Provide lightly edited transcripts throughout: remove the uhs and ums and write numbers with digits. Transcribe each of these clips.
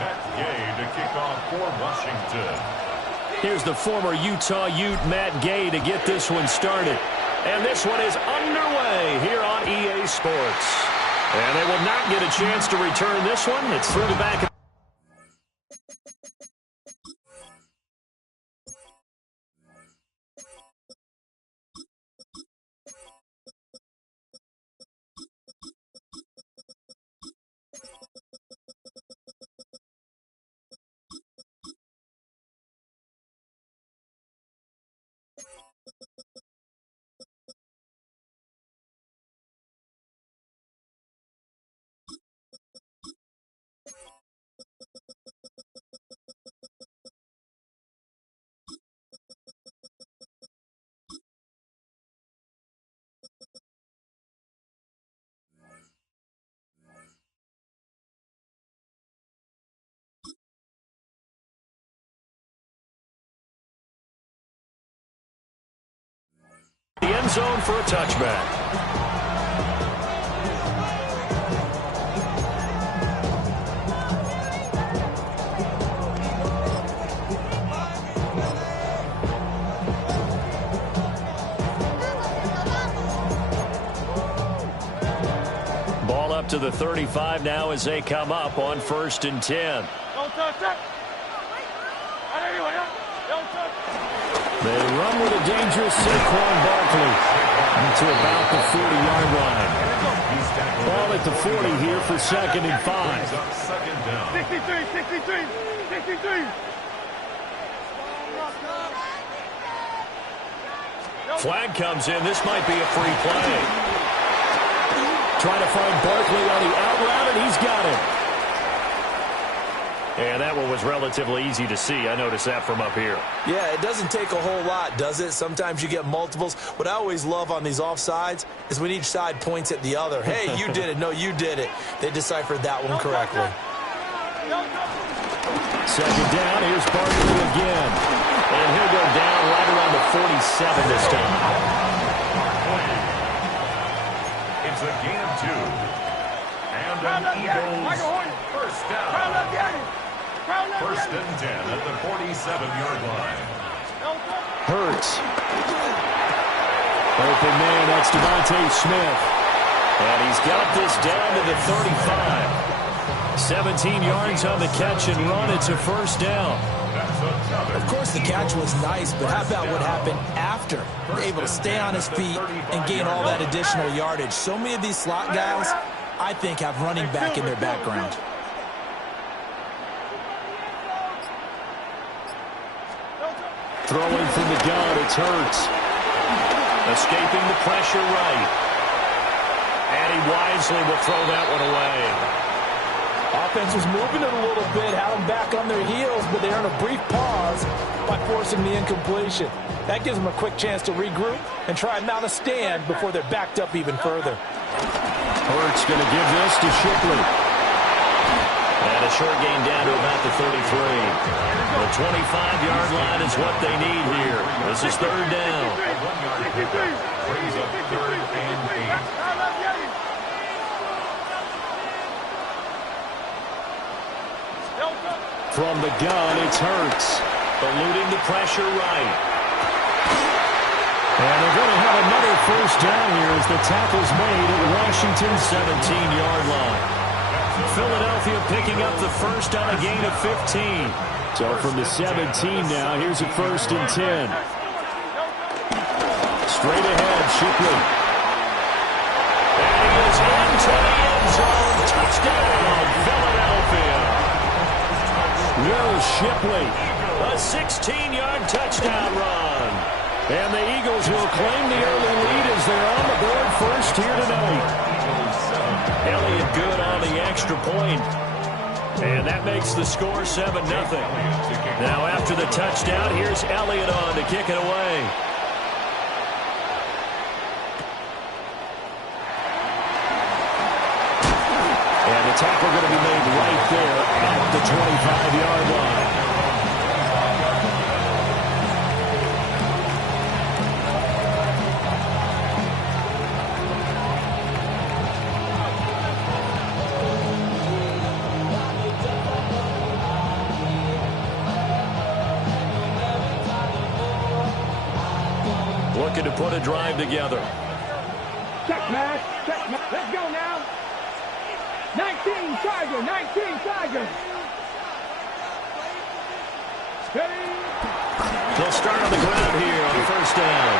Matt Gay to kick off for Washington. Here's the former Utah Ute, Matt Gay, to get this one started. And this one is underway here on EA Sports. And they will not get a chance to return this one. It's through the back. The end zone for a touchback. Ball up to the 35 now as they come up on 1st and 10. They run with a dangerous Saquon Barkley to about the 40-yard line. Ball at the 40 here for 2nd and 5. 63. Flag comes in. This might be a free play. Trying to find Barkley on the out route, and he's got it. And that one was relatively easy to see. I noticed that from up here. Yeah, it doesn't take a whole lot, does it? Sometimes you get multiples. What I always love on these offsides is when each side points at the other. Hey, you did it. No, you did it. They deciphered that one correctly. 2nd down. Here's Barkley again. And he'll go down right around the 47 this time. It's a gain of 2. And an Eagles first down. 1st and 10 at the 47-yard line. Hurts. Open man, that's Devontae Smith. And he's got this down to the 35. 17 yards on the catch and run. It's a 1st down. Of course, the catch was nice, but how about what happened after? Able to stay on his feet and gain all that additional yardage. So many of these slot guys, I think, have running back in their background. Throwing from the gun, it's Hurts. Escaping the pressure right. And he wisely will throw that one away. Offense was moving it a little bit, had them back on their heels, but they earned a brief pause by forcing the incompletion. That gives them a quick chance to regroup and try and mount a stand before they're backed up even further. Hurts going to give this to Shipley. And a short gain down to about the 33. The 25-yard line is what they need here. This is 3rd down. Brings up 3rd and 8. From the gun, it's Hurts. Eluding the pressure right. And they're going to have another 1st down here as the tackle's made at Washington's 17-yard line. Philadelphia picking up the 1st on a gain of 15. So from the 17 now, here's a 1st and 10. Straight ahead, Shipley. And he is into the end zone. Touchdown, Philadelphia. Will Shipley, a 16-yard touchdown run. And the Eagles will claim the early lead as they're on the board first here tonight. Elliott good on the extra point. And that makes the score 7-0. Now after the touchdown, here's Elliott on to kick it away. And the tackle going to be made right there at the 25-yard line. looking to put a drive together. Check, man. Check, man. Let's go now. 19 Tiger. 19 Tiger. They'll start on the ground here on first down.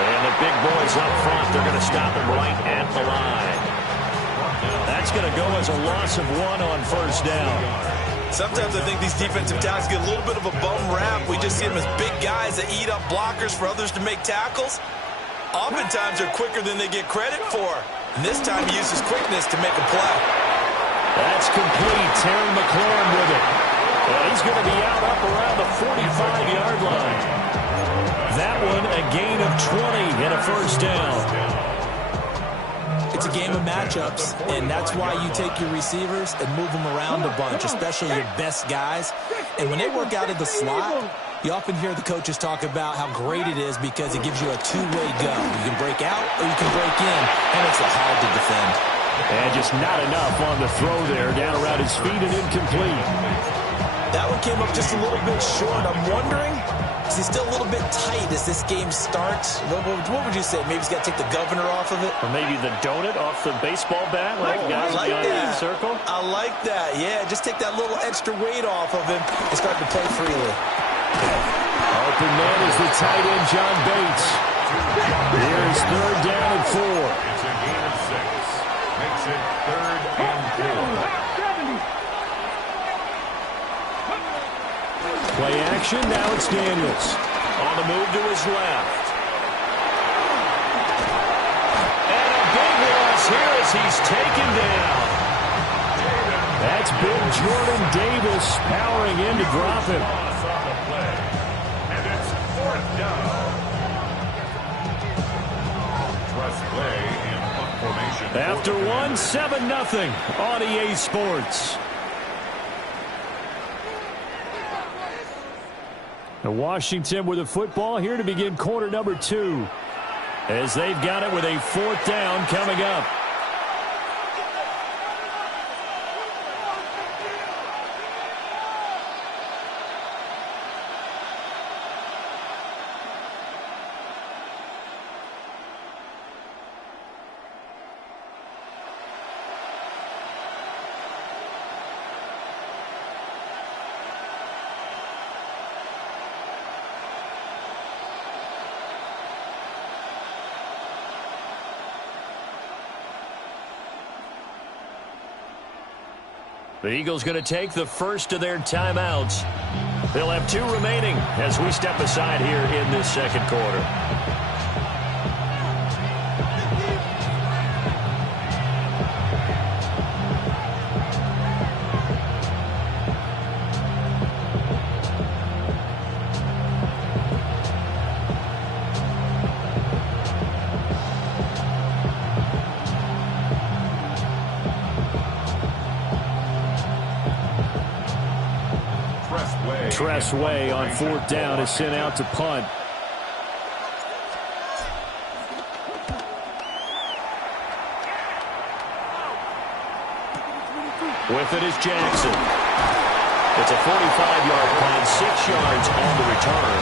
And the big boys up front, they're going to stop him right at the line. That's going to go as a loss of 1 on first down. Sometimes I think these defensive tackles get a little bit of a bum rap. We just see them as big guys that eat up blockers for others to make tackles. Oftentimes they're quicker than they get credit for. And this time he uses quickness to make a play. That's complete. Terry McLaurin with it. And he's going to be out up around the 45-yard line. That one a gain of 20 and a first down. It's a game of matchups, and that's why you take your receivers and move them around a bunch, especially your best guys. And when they work out of the slot, you often hear the coaches talk about how great it is because it gives you a two-way go. You can break out or you can break in, and it's hard to defend. And just not enough on the throw there, down around his feet and incomplete. That one came up just a little bit short. I'm wondering, is he still a little bit tight as this game starts? What would you say? Maybe he's got to take the governor off of it? Or maybe the donut off the baseball bat? Like guys I like that. Circle? I like that. Yeah, just take that little extra weight off of him and start to play freely. Open man is the tight end, John Bates. Here's third down and 4. It's a gain of 6. Makes it third and 4. Play action, now it's Daniels. On the move to his left. And a big loss here as he's taken down. That's big Jordan Davis powering in to drop him. On the play. And it's 4th down. Trust play in punt formation. After 1, 7-0 on EA Sports. Now Washington with the football here to begin quarter number 2. As they've got it with a 4th down coming up. The Eagles going to take the first of their timeouts. They'll have 2 remaining as we step aside here in this second quarter. Way on 4th down is sent out to punt. With it is Jackson. It's a 45-yard punt, 6 yards on the return.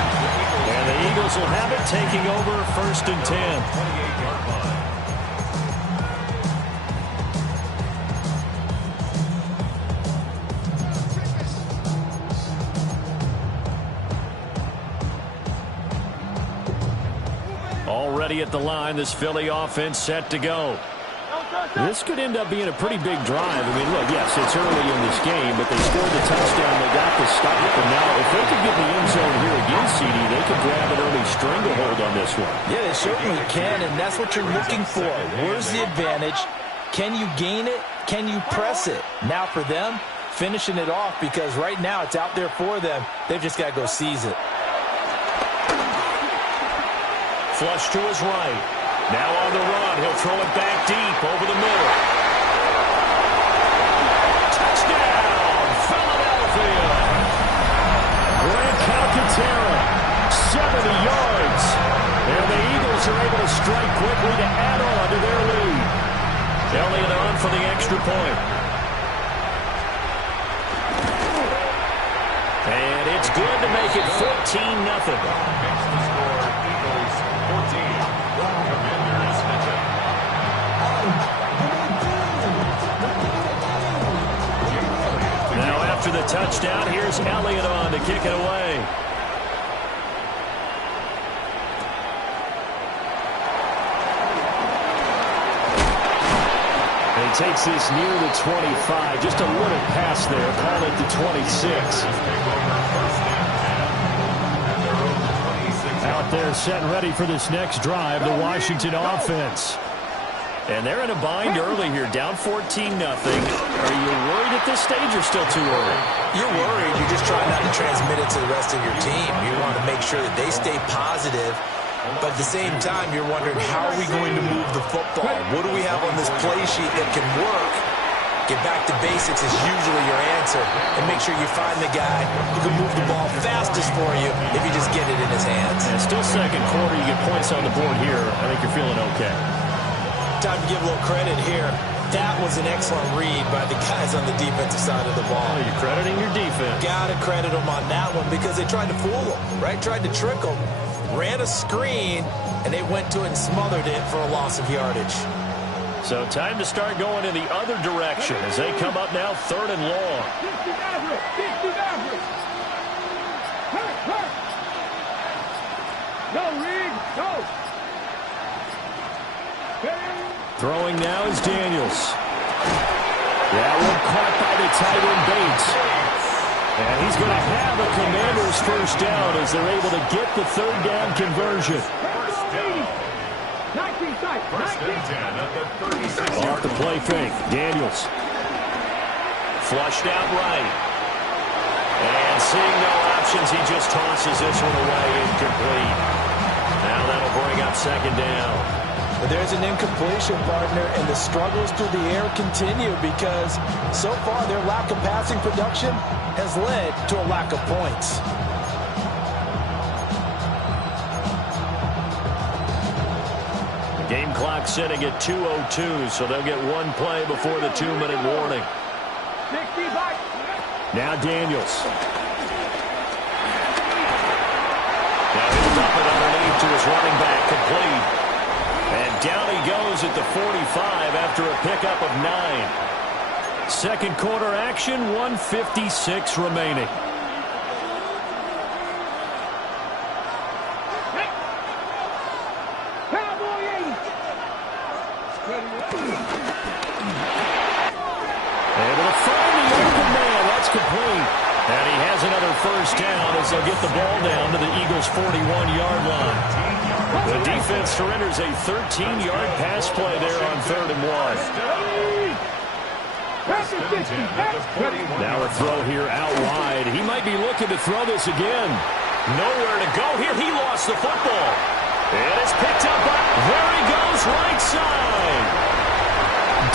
And the Eagles will have it taking over 1st and 10. 28-yard line. Already at the line, this Philly offense set to go. This could end up being a pretty big drive. I mean, look, yes, it's early in this game, but they scored the touchdown. They got the stop. And now, if they could get the end zone here again, CD, they could grab an early stranglehold on this one. Yeah, they certainly can, and that's what you're looking for. Where's the advantage? Can you gain it? Can you press it? Now for them, finishing it off, because right now it's out there for them. They've just got to go seize it. Flush to his right. Now on the run. He'll throw it back deep over the middle. Touchdown, Philadelphia. Grant Calcaterra, 70 yards. And the Eagles are able to strike quickly to add on to their lead. Elliott on for the extra point. And it's good to make it 14-0. Makes the score Eagles 14. touchdown. Here's Elliott on to kick it away. And he takes this near the 25. Just a little pass there. Call it the 26. Out there set and ready for this next drive, the Washington offense. And they're in a bind early here, down 14-0. Are you worried at this stage or still too early? You're worried. You're just trying not to transmit it to the rest of your team. You want to make sure that they stay positive. But at the same time, you're wondering, how are we going to move the football? What do we have on this play sheet that can work? Get back to basics is usually your answer. And make sure you find the guy who can move the ball fastest for you if you just get it in his hands. And still second quarter, you get points on the board here. I think you're feeling okay. Time to give a little credit here. That was an excellent read by the guys on the defensive side of the ball. Oh, you're crediting your defense. Got to credit them on that one because they tried to fool them, right? Tried to trick them. Ran a screen, and they went to it and smothered it for a loss of yardage. So time to start going in the other direction as they come up now 3rd and long. Go, Reed, go. Throwing now is Daniels. That one caught by the tight end Bates. And he's going to have a Commander's first down as they're able to get the 3rd down conversion. First and 10 at the 36. Off the play fake. Daniels. Flushed out right. And seeing no options, he just tosses this one away incomplete. Now that'll bring up 2nd down. But there's an incompletion, partner, and the struggles through the air continue because so far their lack of passing production has led to a lack of points. The game clock sitting at 2:02, so they'll get one play before the 2-minute warning. Now Daniels. Now he'll dump it underneath to his running back, complete. And down he goes at the 45 after a pickup of 9. Second quarter action, 1:56 remaining. Able to find the open man. That's complete. And he has another first down as they'll get the ball down to the Eagles' 41-yard line. The defense surrenders a 13-yard pass play there on 3rd and 1. Now a throw here out wide. He might be looking to throw this again. Nowhere to go here. He lost the football. It is picked up by... There he goes, right side.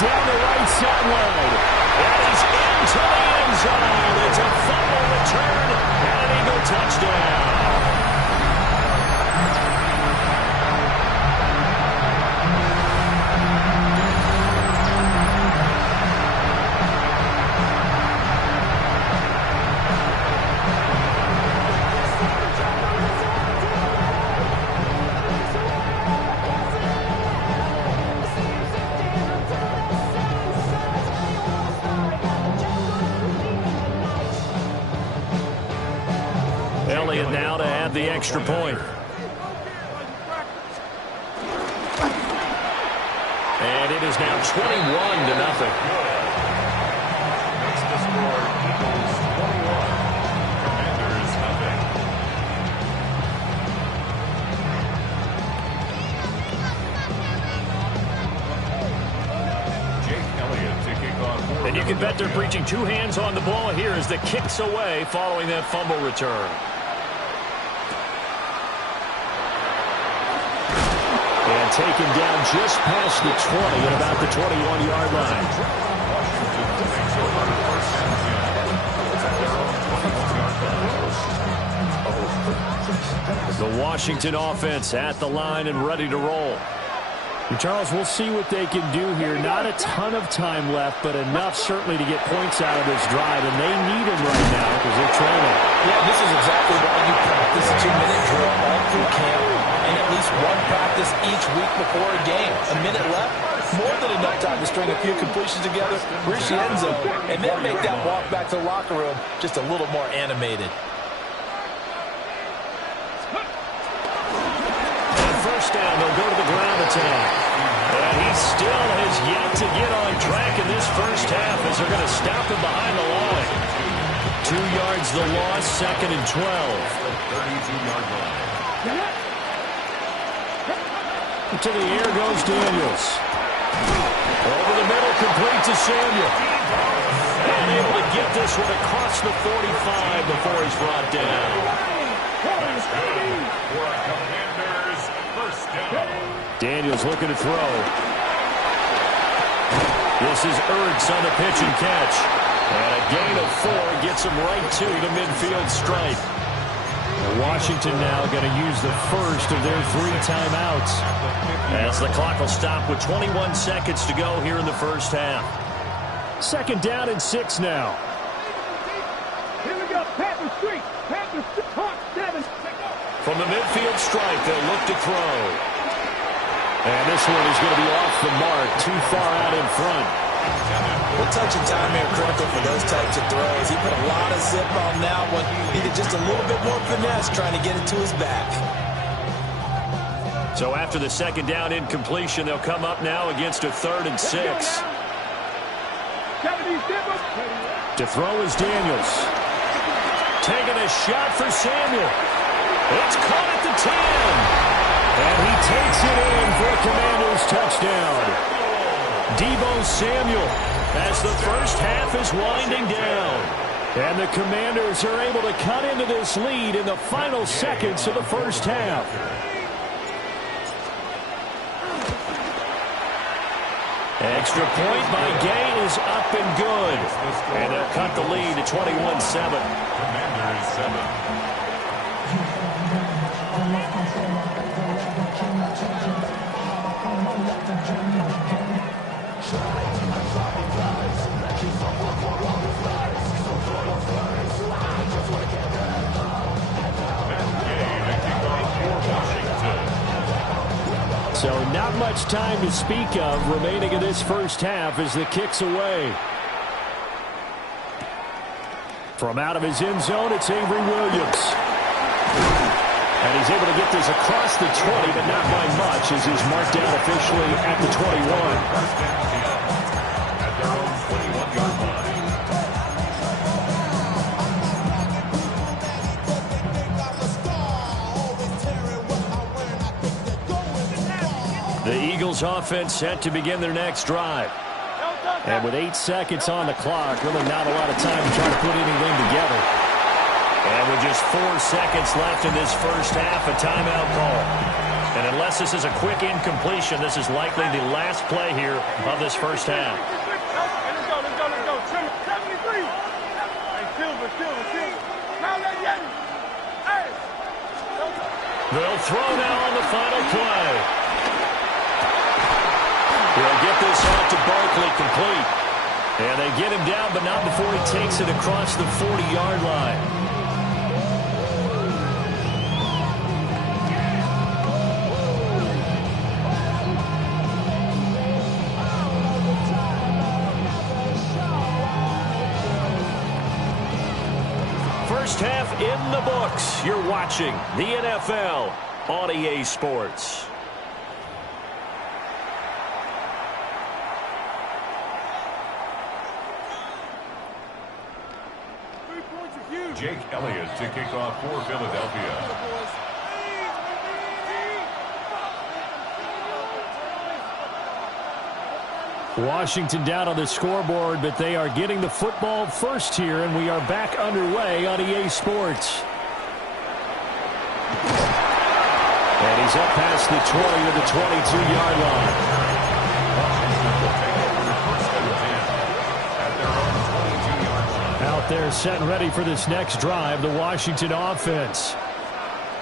Down the right sideline. And he's into the end zone. It's a fumble return and an Eagle touchdown. Elliott now to add the extra point. And it is now 21-0. Makes the score Eagles 21. Commanders nothing. Jake Elliott to kick off. And you can bet they're preaching 2 hands on the ball here as the kick's away following that fumble return. And taken down just past the 20 at about the 21-yard line. The Washington offense at the line and ready to roll. And Charles, we'll see what they can do here. Not a ton of time left, but enough certainly to get points out of this drive, and they need them right now because they're trailing. Yeah, this is exactly why you practice a 2-minute drill all through camp and at least one practice each week before a game. A minute left, More than enough time to string a few completions together, reach the end zone, and then make that walk back to the locker room just a little more animated. And first down, they'll go to the ground attack. And he still has yet to get on track in this first half as they're going to stop him behind the line. 2 yards the loss, 2nd and 12. 32-yard line. To the air goes Daniels. Over the middle, complete to Samuel. And able to get this one across the 45 before he's brought down. For a Commanders first down. Daniels looking to throw. This is Ertz on the pitch and catch. And a gain of 4 gets him right to the midfield stripe. Washington now going to use the first of their 3 timeouts. As the clock will stop with 21 seconds to go here in the first half. 2nd down and 6 now. Here we go. Panther Street. Panther Street. Hawk 7. From the midfield stripe, they'll look to throw. And this one is going to be off the mark, too far out in front. Well, touch and time here critical for those types of throws. He put a lot of zip on that one. Needed just a little bit more finesse trying to get it to his back. So after the 2nd down incompletion, they'll come up now against a 3rd and 6. To throw is Daniels. Taking a shot for Samuel. It's caught at the 10. And he takes it in for a Commanders touchdown. Deebo Samuel as the first half is winding down. And the Commanders are able to cut into this lead in the final seconds of the first half. Extra point by Gay is up and good. And they'll cut the lead to 21-7. Commanders 7. So not much time to speak of remaining in this first half as the kick's away. From out of his end zone, it's Avery Williams. And he's able to get this across the 20, but not by much as he's marked down officially at the 21. At their own 21-yard line. The Eagles offense set to begin their next drive. And with 8 seconds on the clock, really not a lot of time to try to put anything together. And with just 4 seconds left in this first half, a timeout call. And unless this is a quick incompletion, this is likely the last play here of this first half. Let's go. 73. Hey, Silver. Now let Yeti. Hey. They'll throw now on the final play. He'll get this out to Barkley complete. And they get him down, but not before he takes it across the 40-yard line. First half in the books. You're watching the NFL on EA Sports. Jake Elliott to kick off for Philadelphia. Washington down on the scoreboard, but they are getting the football first here, and we are back underway on EA Sports. And he's up past the 20 to the 22-yard line. Out there set and ready for this next drive, the Washington offense.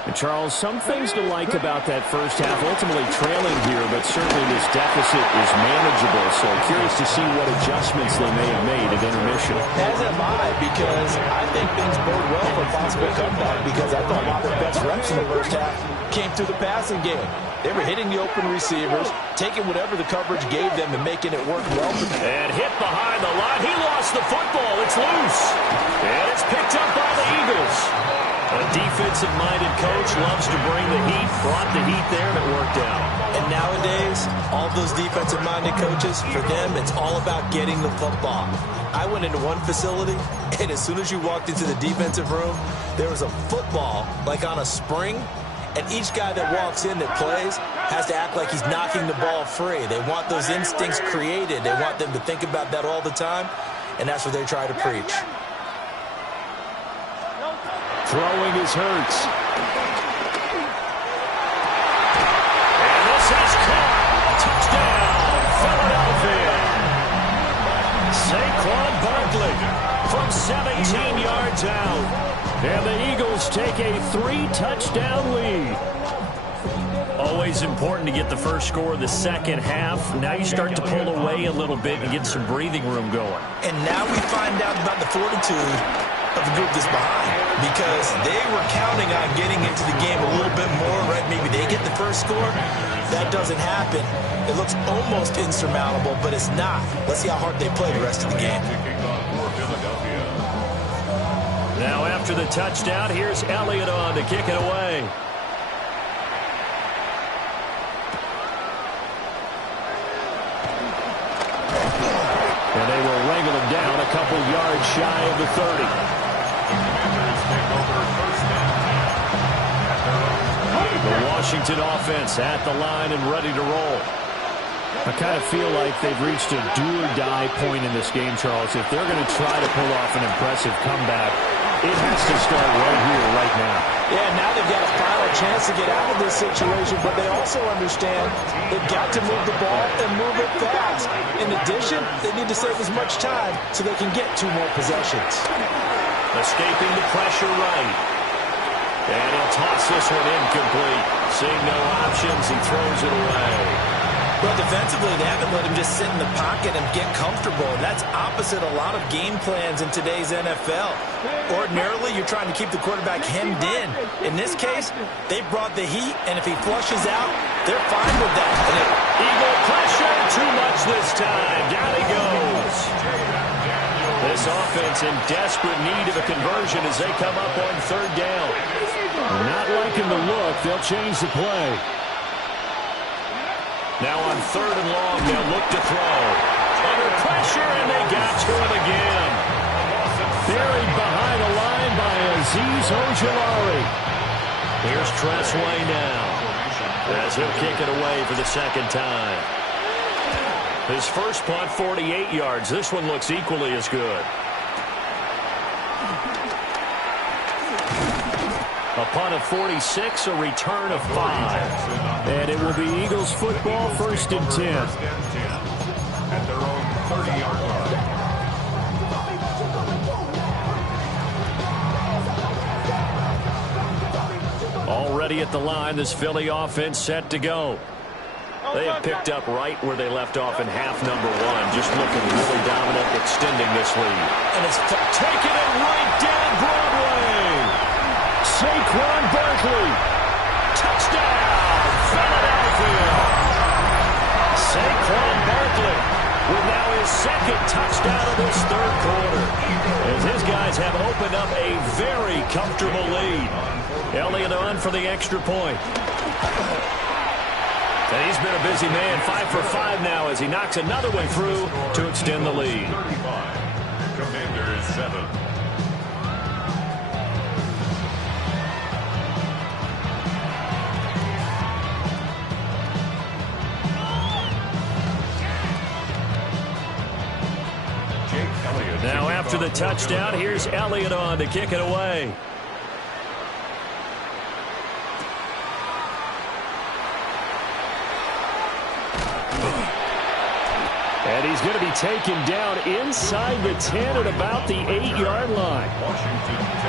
And Charles, some things to like about that first half. Ultimately trailing here, but certainly this deficit is manageable. So curious to see what adjustments they may have made at intermission. As am I, because I think things bode well for a possible comeback, because I thought a lot of their best reps in the first half came through the passing game. They were hitting the open receivers, taking whatever the coverage gave them and making it work well for them. And hit behind the line. He lost the football. It's loose. And it's picked up by the Eagles. A defensive-minded coach loves to bring the heat, brought the heat there, and it worked out. And nowadays, all those defensive-minded coaches, for them, it's all about getting the football. I went into one facility, and as soon as you walked into the defensive room, there was a football, like on a spring, and each guy that walks in that plays has to act like he's knocking the ball free. They want those instincts created. They want them to think about that all the time, and that's what they try to preach. Throwing is Hurts. And this is caught. Touchdown, Philadelphia. Saquon Barkley from 17 yards out. And the Eagles take a 3-touchdown lead. Always important to get the first score of the second half. Now you start to pull away a little bit and get some breathing room going. And now we find out about the fortitude of the group that's behind, because they were counting on getting into the game a little bit more, right? Maybe they get the first score. That doesn't happen. It looks almost insurmountable, but it's not. Let's see how hard they play the rest of the game. Now after the touchdown, here's Elliott on to kick it away. And they will wrangle him down a couple yards shy of the 30. The Washington offense at the line and ready to roll. I kind of feel like they've reached a do-or-die point in this game, Charles. If they're going to try to pull off an impressive comeback, it has to start right here, right now. Yeah, now they've got a final chance to get out of this situation, but they also understand they've got to move the ball and move it fast. In addition, they need to save as much time so they can get 2 more possessions. Escaping the pressure right. And he'll toss this one incomplete. Seeing no options, he throws it away. Well, defensively, they haven't let him just sit in the pocket and get comfortable, and that's opposite a lot of game plans in today's NFL. Ordinarily, you're trying to keep the quarterback hemmed in. In this case, they brought the heat, and if he flushes out, they're fine with that. Eagle pressure, too much this time. Down he goes. This offense in desperate need of a conversion as they come up on 3rd down. Not liking the look. They'll change the play. Now on 3rd and long, they'll look to throw. Under pressure, and they got to him again. Buried behind the line by Azeez Ojulari. Here's Tressway now, as he'll kick it away for the 2nd time. His first punt, 48 yards. This one looks equally as good. A punt of 46, a return of 5. And it will be Eagles football, 1st and 10. At their own 30-yard line. Already at the line, this Philly offense set to go. They have picked up right where they left off in half number 1. Just looking really dominant, extending this lead. And it's taking it right down Broadway. Saquon Barkley. Touchdown, Philadelphia. Saquon Barkley with now his 2nd touchdown of this 3rd quarter. As his guys have opened up a very comfortable lead. Elliott on for the extra point. And he's been a busy man, 5 for 5 now as he knocks another one through to extend the lead. Commanders 7. Now after the touchdown, here's Elliott on to kick it away. And he's going to be taken down inside the 10 at about the 8-yard line.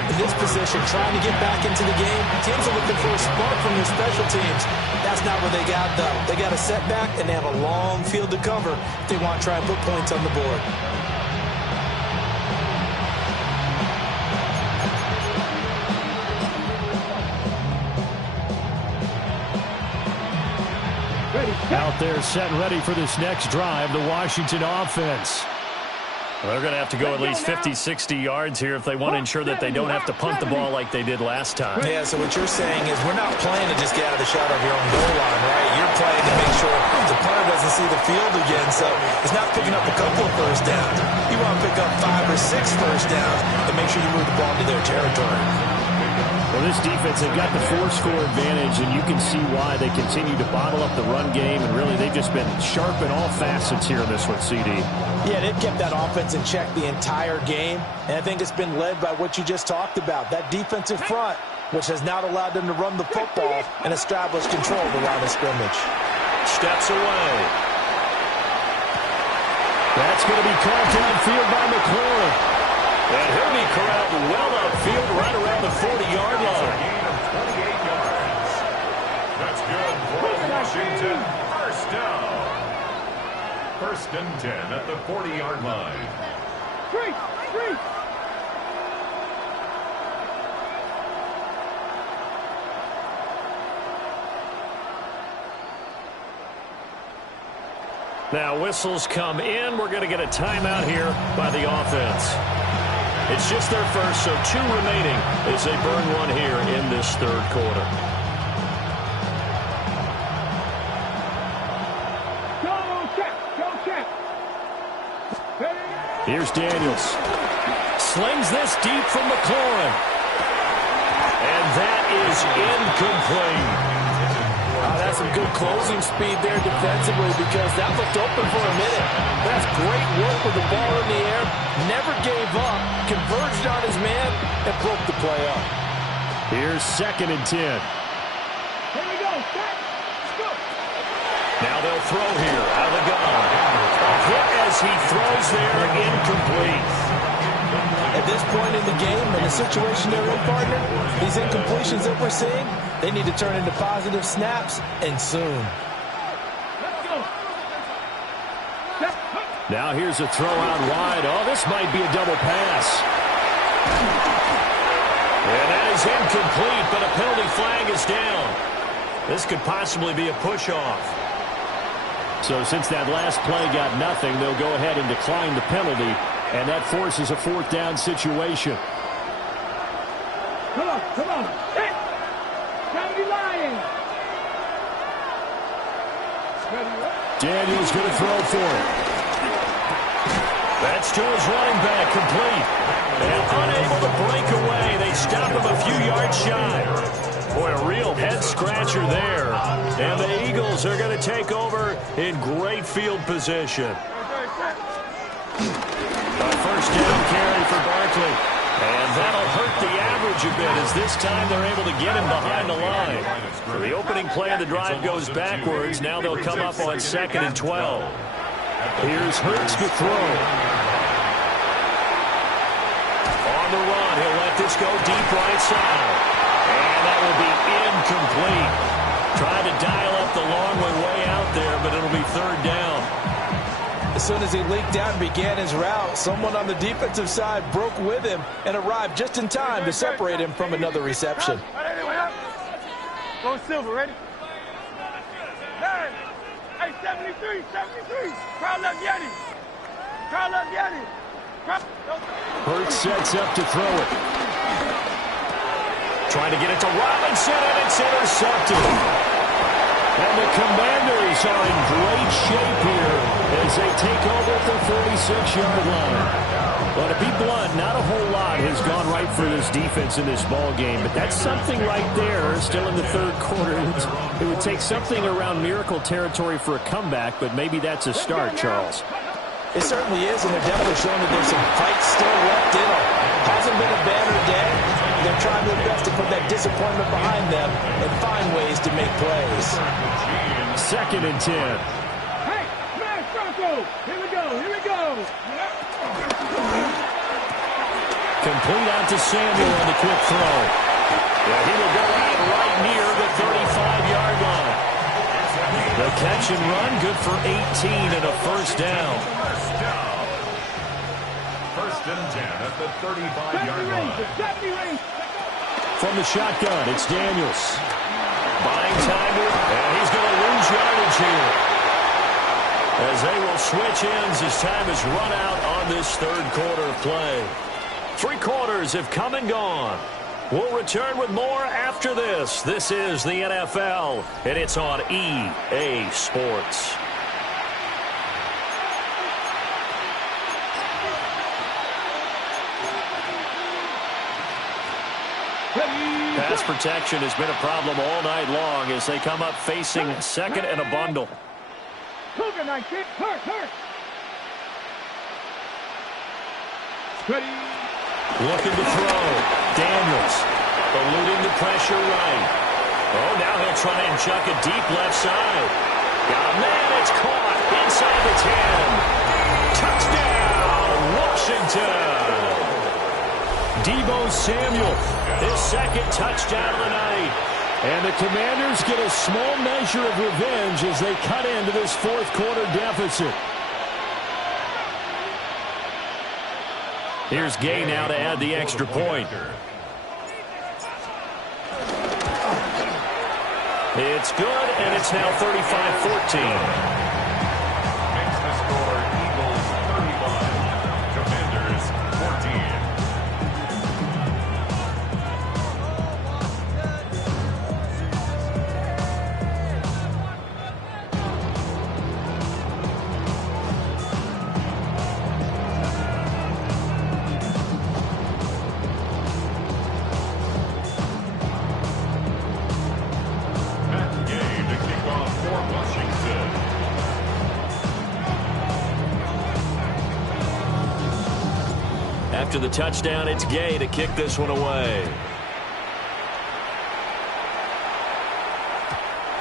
In this position, trying to get back into the game, teams are looking for a spark from their special teams. That's not what they got, though. They got a setback, and they have a long field to cover if they want to try and put points on the board. Out there set and ready for this next drive, the Washington offense. Well, they're going to have to go at least 50, 60 yards here if they want to ensure that they don't have to punt the ball like they did last time. Yeah, so what you're saying is we're not playing to just get out of the shadow of your own goal line, right? You're playing to make sure the punter doesn't see the field again, so it's not picking up a couple of first downs. You want to pick up 5 or 6 first downs and make sure you move the ball into their territory. Well, this defense, they've got the 4-score advantage, and you can see why they continue to bottle up the run game, and really they've just been sharp in all facets here in this one, CD. Yeah, they've kept that offense in check the entire game, and I think it's been led by what you just talked about, that defensive front, which has not allowed them to run the football and establish control of the line of scrimmage. Steps away. That's going to be caught downfield by McLaurin. And he'll be corralled well upfield right around the 40-yard line. Gain of 28 yards. That's good for Washington. First down. 1st and 10 at the 40-yard line. Three. Now whistles come in. We're going to get a timeout here by the offense. It's just their first, so 2 remaining as they burn one here in this 3rd quarter. Go check. Here's Daniels. Slings this deep from McLaurin. And that is incomplete. That's some good closing speed there defensively because that looked open for a minute. That's great work with the ball in the air. Never gave up. Converged on his man and broke the play up. Here's 2nd and 10. Here we go. Set. Go. Now they'll throw here out of the gun. A hit as he throws there, incomplete. At this point in the game, in the situation they're in, partner, these incompletions that we're seeing, they need to turn into positive snaps, and soon. Now here's a throw out wide. Oh, this might be a double pass. And that is incomplete, but a penalty flag is down. This could possibly be a push-off. So since that last play got nothing, they'll go ahead and decline the penalty, and that forces a 4th down situation. Come on. Hit. Time to be lying. Daniels going to throw for it. That's to his running back, complete. And unable to break away. They stop him a few yards shy. Boy, a real head-scratcher there. And the Eagles are going to take over in great field position. A 1st down carry for Barkley. And that'll hurt the average a bit as this time they're able to get him behind the line. So the opening play of the drive goes backwards. Now they'll come up on 2nd and 12. Here's Hurts to throw. On the run, he'll let this go deep right side. And that will be incomplete. Trying to dial up the long way out there, but it'll be 3rd down. As soon as he leaked out and began his route, someone on the defensive side broke with him and arrived just in time to separate him from another reception. Go Silver, ready? Hey, 73. Crowd left Yeti. Hurts sets up to throw it. Trying to get it to Robinson, and it's intercepted. And the Commanders are in great shape here as they take over at the 46-yard line. Well, to be blunt, not a whole lot has gone right for this defense in this ball game, but that's something right there still in the 3rd quarter. It would take something around miracle territory for a comeback, but maybe that's a start, Charles. It certainly is, and they're definitely showing that there's some fight still left in them. Hasn't been a banner day. They're trying their best to put that disappointment behind them and find ways to make plays. 2nd and 10. Hey, man, front go. Here we go. Here we go. Complete out to Samuel on the quick throw. Yeah, he will go out right near the 35-yard line. The catch and run, good for 18 and a first down. First and 10 at the 35-yard line. From the shotgun, it's Daniels. Buying time, and he's going to lose yardage here. As they will switch ends as time is run out on this third quarter of play. 3 quarters have come and gone. We'll return with more after this. This is the NFL, and it's on EA Sports. Pass protection has been a problem all night long as they come up facing second and a bundle. Cougar 19. Hurt. Ready. Looking to throw. Daniels eluding the pressure right. Oh, now he'll try and chuck it deep left side. Got a man. It's caught inside the 10. Touchdown, Washington. Deebo Samuel, his second touchdown of the night. And the Commanders get a small measure of revenge as they cut into this fourth quarter deficit. Here's Gay now to add the extra point. It's good, and it's now 35-14. Makes the score Eagles 35, Commanders 14. After the touchdown, it's Gay to kick this one away.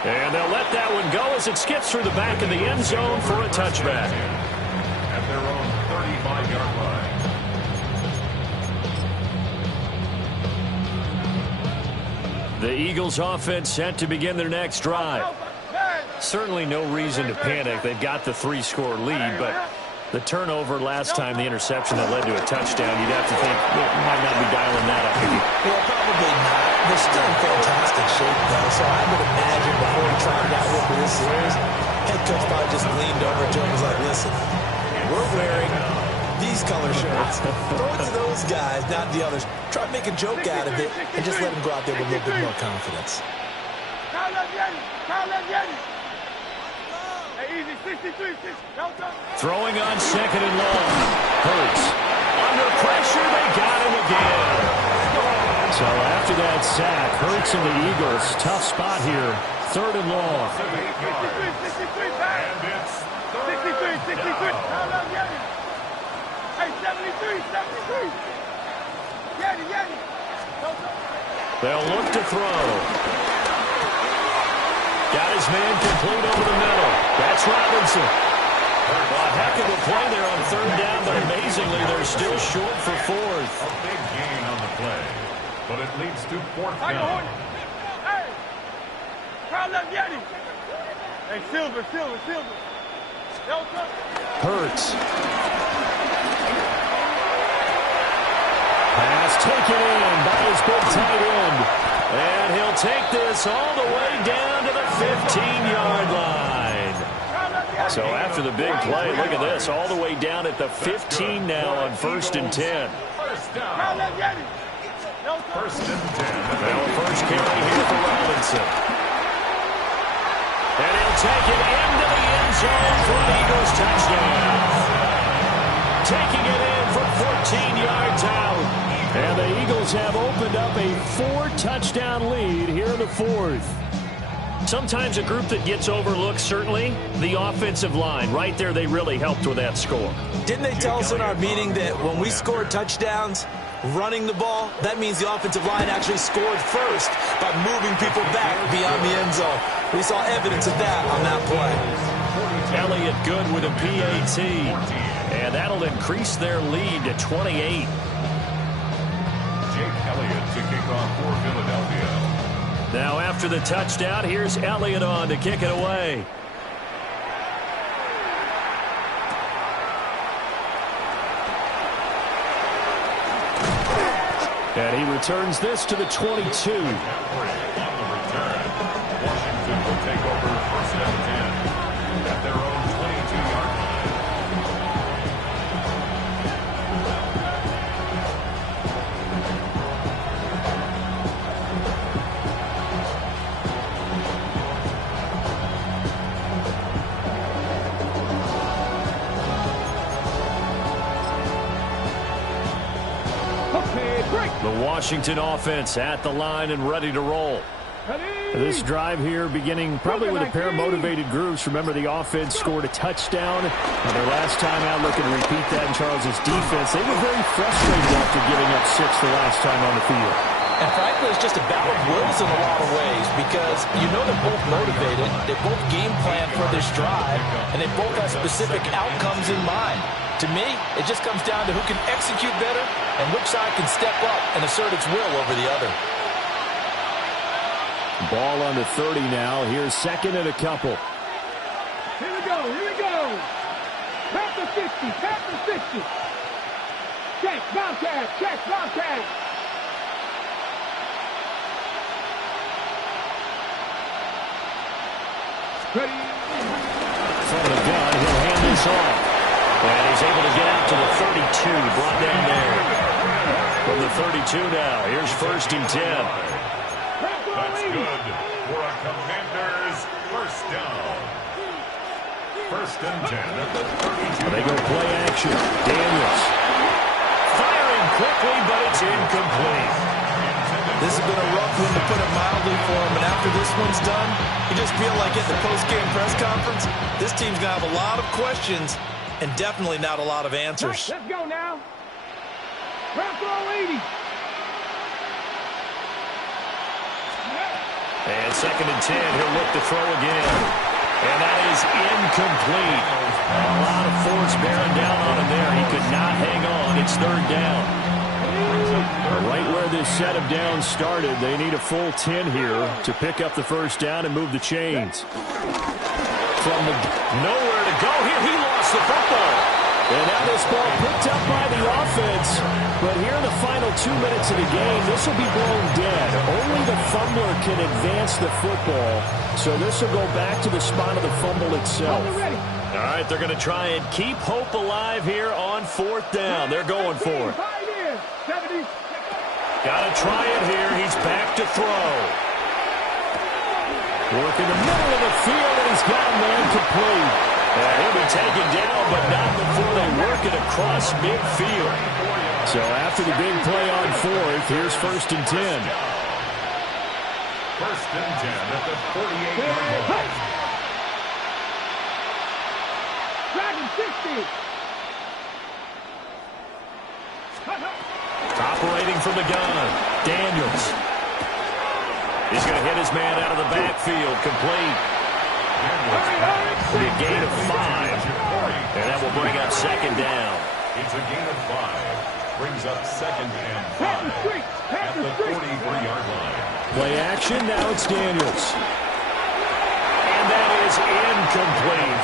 And they'll let that one go as it skips through the back of the end zone for a touchback. At their own 35-yard line. The Eagles offense set to begin their next drive. Certainly no reason to panic. They've got the 3-score lead, but the turnover last time, the interception that led to a touchdown, you'd have to think they might not be dialing that up. Yeah, probably not. They're still in fantastic shape, though, so I would imagine before he tried out with this series, head coach probably just leaned over to him and was like, listen, we're wearing these color shirts. Throw it to those guys, not the others. Try to make a joke out of it and just let them go out there with a little bit more confidence. Throwing on second and long. Hurts. Under pressure, they got him again. So after that sack, Hurts and the Eagles, tough spot here. Third and long. They'll look to throw. Got his man complete over the middle. That's Robinson. Well, a heck of a play there on third down, but amazingly, they're still short for fourth. A big gain on the play, but it leads to fourth down. Hey, Silver. Hurts. Pass taken in by his big tight end. And he'll take this all the way down to the 15-yard line. So after the big play, look at this, all the way down at the 15 now on 1st and 10. First down. First and 10. Well, first carry here for Robinson. And he'll take it into the end zone for an Eagles touchdown. Taking it in from 14 yards out. And the Eagles have opened up a 4-touchdown lead here in the fourth. Sometimes a group that gets overlooked, certainly, the offensive line. Right there, they really helped with that score. Didn't they tell us in our meeting that when we scored touchdowns, running the ball, that means the offensive line actually scored first by moving people back beyond the end zone. We saw evidence of that on that play. Elliott good with a PAT. And that'll increase their lead to 28. Jake Elliott to kick off for Philadelphia. Now after the touchdown, here's Elliott on to kick it away. And he returns this to the 22. On the return, Washington will take over first and 10 at their own 22-yard line. The Washington offense at the line and ready to roll. This drive here beginning probably with a pair of motivated groups. Remember, the offense scored a touchdown. And their last time out, looking to repeat that in Charles's defense. They were very frustrated after giving up 6 the last time on the field. And frankly, it's just a battle of wills in a lot of ways because you know they're both motivated, they both game plan for this drive, and they both have specific outcomes in mind. To me, it just comes down to who can execute better and which side can step up and assert its will over the other. Ball on the 30 now. Here's second and a couple. Here we go, here we go. Back to 60, back to 60. Check, Bobcat, check, Bobcat. Ready. From the gun, he'll hand this off. And he's able to get out to the 32, brought down there. From the 32 now, here's first and 10. That's good for a Commanders first down. First and 10 at the 32. They go play action. Daniels. Firing quickly, but it's incomplete. This has been a rough one, to put it mildly, for him. And after this one's done, you just feel like at the post-game press conference, this team's going to have a lot of questions and definitely not a lot of answers. Let's go now. Round throw 80. And second and 10, he'll look to throw again. And that is incomplete. A lot of force bearing down on him there. He could not hang on. It's third down. Right where this set of downs started, they need a full 10 here to pick up the first down and move the chains. From the nowhere to go here, he lost the football. And now this ball picked up by the offense. But here in the final 2 minutes of the game, this will be blown dead. Only the fumbler can advance the football. So this will go back to the spot of the fumble itself. All right, they're going to try and keep hope alive here on fourth down. They're going for it. Got to try it here. He's back to throw. Work in the middle of the field, and he's got a man complete. He'll be taken down, but not before they work it across midfield. So after the big play on fourth, here's first and 10. First and 10 at the 48-yard line. Dragon 60. Operating from the gun, Daniels. He's going to hit his man out of the backfield, complete. It'll be a gain of 5, and that will bring up second down. It's a gain of 5. Brings up second and 5 at the 43-yard line. Play action, now it's Daniels. And that is incomplete.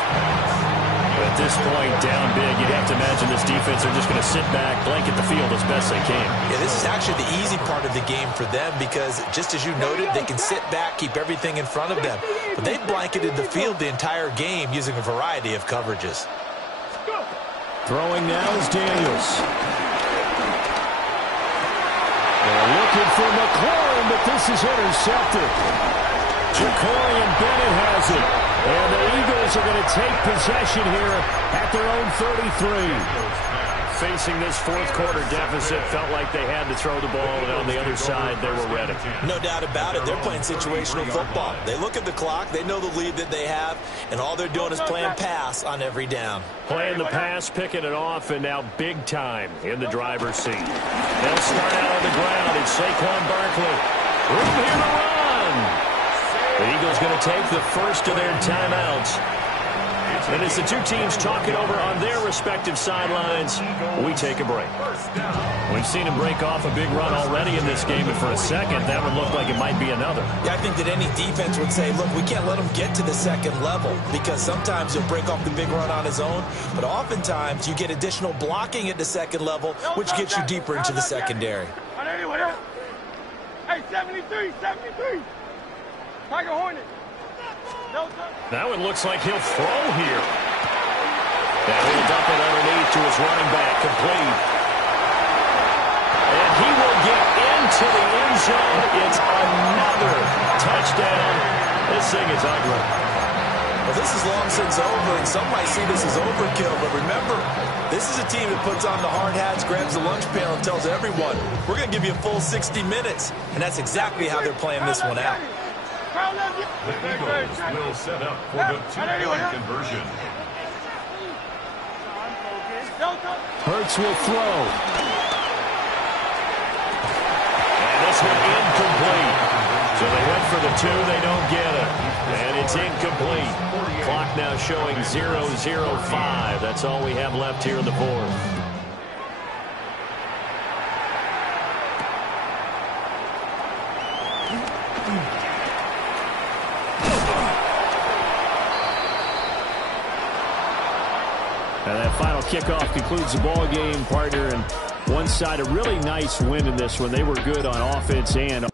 At this point, down big, you'd have to imagine this defense are just going to sit back, blanket the field as best they can. Yeah, this is actually the easy part of the game for them because, just as you noted, they can sit back, keep everything in front of them. But they've blanketed the field the entire game using a variety of coverages. Throwing now is Daniels. They're looking for McLaurin, but this is intercepted. Ja'Cory Bennett has it. And the Eagles are going to take possession here at their own 33. Facing this fourth quarter deficit, felt like they had to throw the ball, and on the other side, they were ready. No doubt about it. They're playing situational football. They look at the clock, they know the lead that they have, and all they're doing is playing pass on every down. Playing the pass, picking it off, and now big time in the driver's seat. They'll start out on the ground. It's Saquon Barkley. Room here to run. The Eagles going to take the first of their timeouts. And as the two teams talk it over on their respective sidelines, we take a break. We've seen him break off a big run already in this game, and for a second, that would look like it might be another. Yeah, I think that any defense would say, look, we can't let him get to the second level, because sometimes he'll break off the big run on his own, but oftentimes you get additional blocking at the second level, which gets you deeper into the secondary. Hey, 73, 73. Tiger Hornet. Now it looks like he'll throw here. And he'll dump it underneath to his running back, complete. And he will get into the end zone. It's another touchdown. This thing is ugly. Well, this is long since over, and some might see this as overkill, but remember, this is a team that puts on the hard hats, grabs the lunch pail, and tells everyone, we're going to give you a full 60 minutes. And that's exactly how they're playing this one out. The Eagles will set up for the two-point conversion. Hurts will throw. And this one incomplete. So they went for the two, they don't get it. And it's incomplete. Clock now showing 0-0-5. That's all we have left here in the fourth. And that final kickoff concludes the ball game, partner. And one side, a really nice win in this one. They were good on offense and